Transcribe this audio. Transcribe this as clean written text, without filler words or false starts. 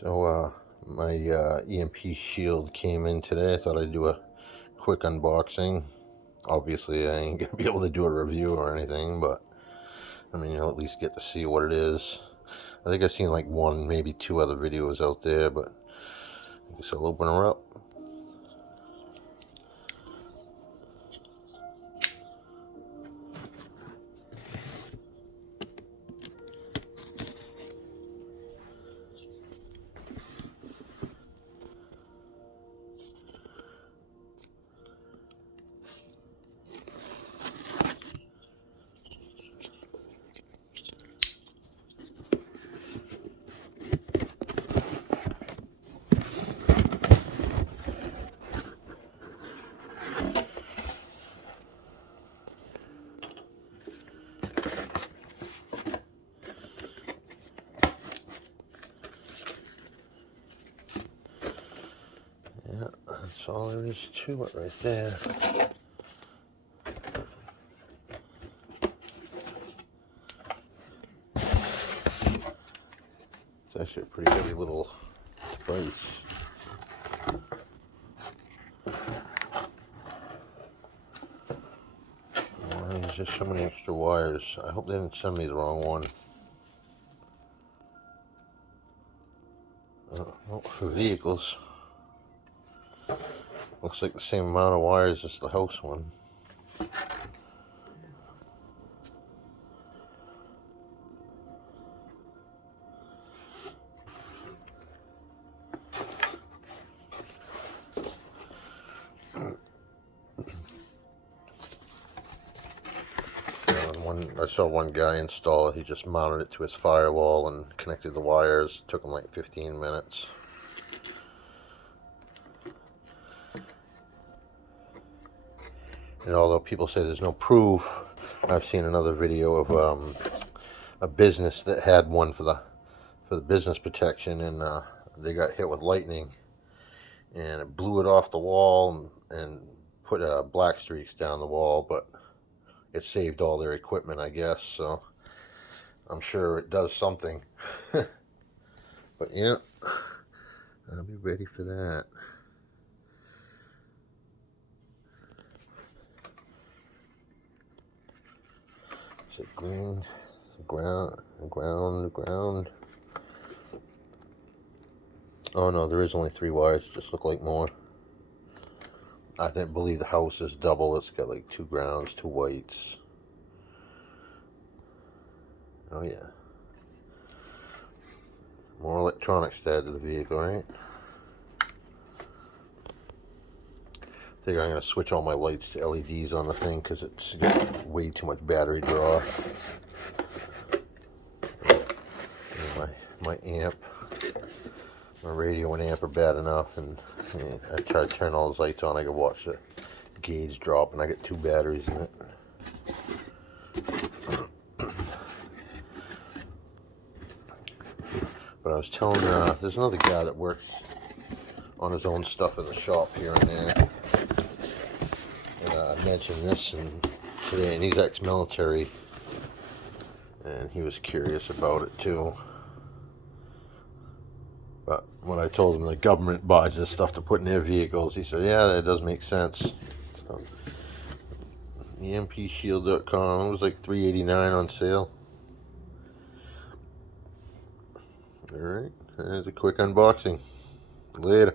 So my EMP Shield came in today. I thought I'd do a quick unboxing. Obviously I ain't gonna be able to do a review or anything, but I mean, you'll at least get to see what it is. I think I've seen like one, maybe two other videos out there, but I guess I'll open her up. Yeah, that's all there is to it right there. It's actually a pretty heavy little device. There's just so many extra wires. I hope they didn't send me the wrong one. Well, for vehicles, looks like the same amount of wires as the house one. I saw one guy install it. He just mounted it to his firewall and connected the wires. It took him like 15 minutes. And although people say there's no proof, I've seen another video of a business that had one for the business protection, and they got hit with lightning, and it blew it off the wall and put black streaks down the wall, but it saved all their equipment, I guess, so I'm sure it does something. But yeah, I'll be ready for that. Is it green? Ground. Oh no, there is only 3 wires, just look like more. I believe the house is double. It's got like 2 grounds, 2 whites. Oh yeah. More electronics to add to the vehicle, right? I think I'm going to switch all my lights to LEDs on the thing because it's got way too much battery draw. My amp, my radio and amp are bad enough, and I try to turn all those lights on. I can watch the gauge drop, and I get 2 batteries in it. But I was telling, there's another guy that works on his own stuff in the shop here and there. And I mentioned this today, and he's ex-military, and he was curious about it too. But when I told him the government buys this stuff to put in their vehicles, he said, yeah, that does make sense. So, EMPshield.com, it was like $3.89 on sale. Alright, there's a quick unboxing. Later.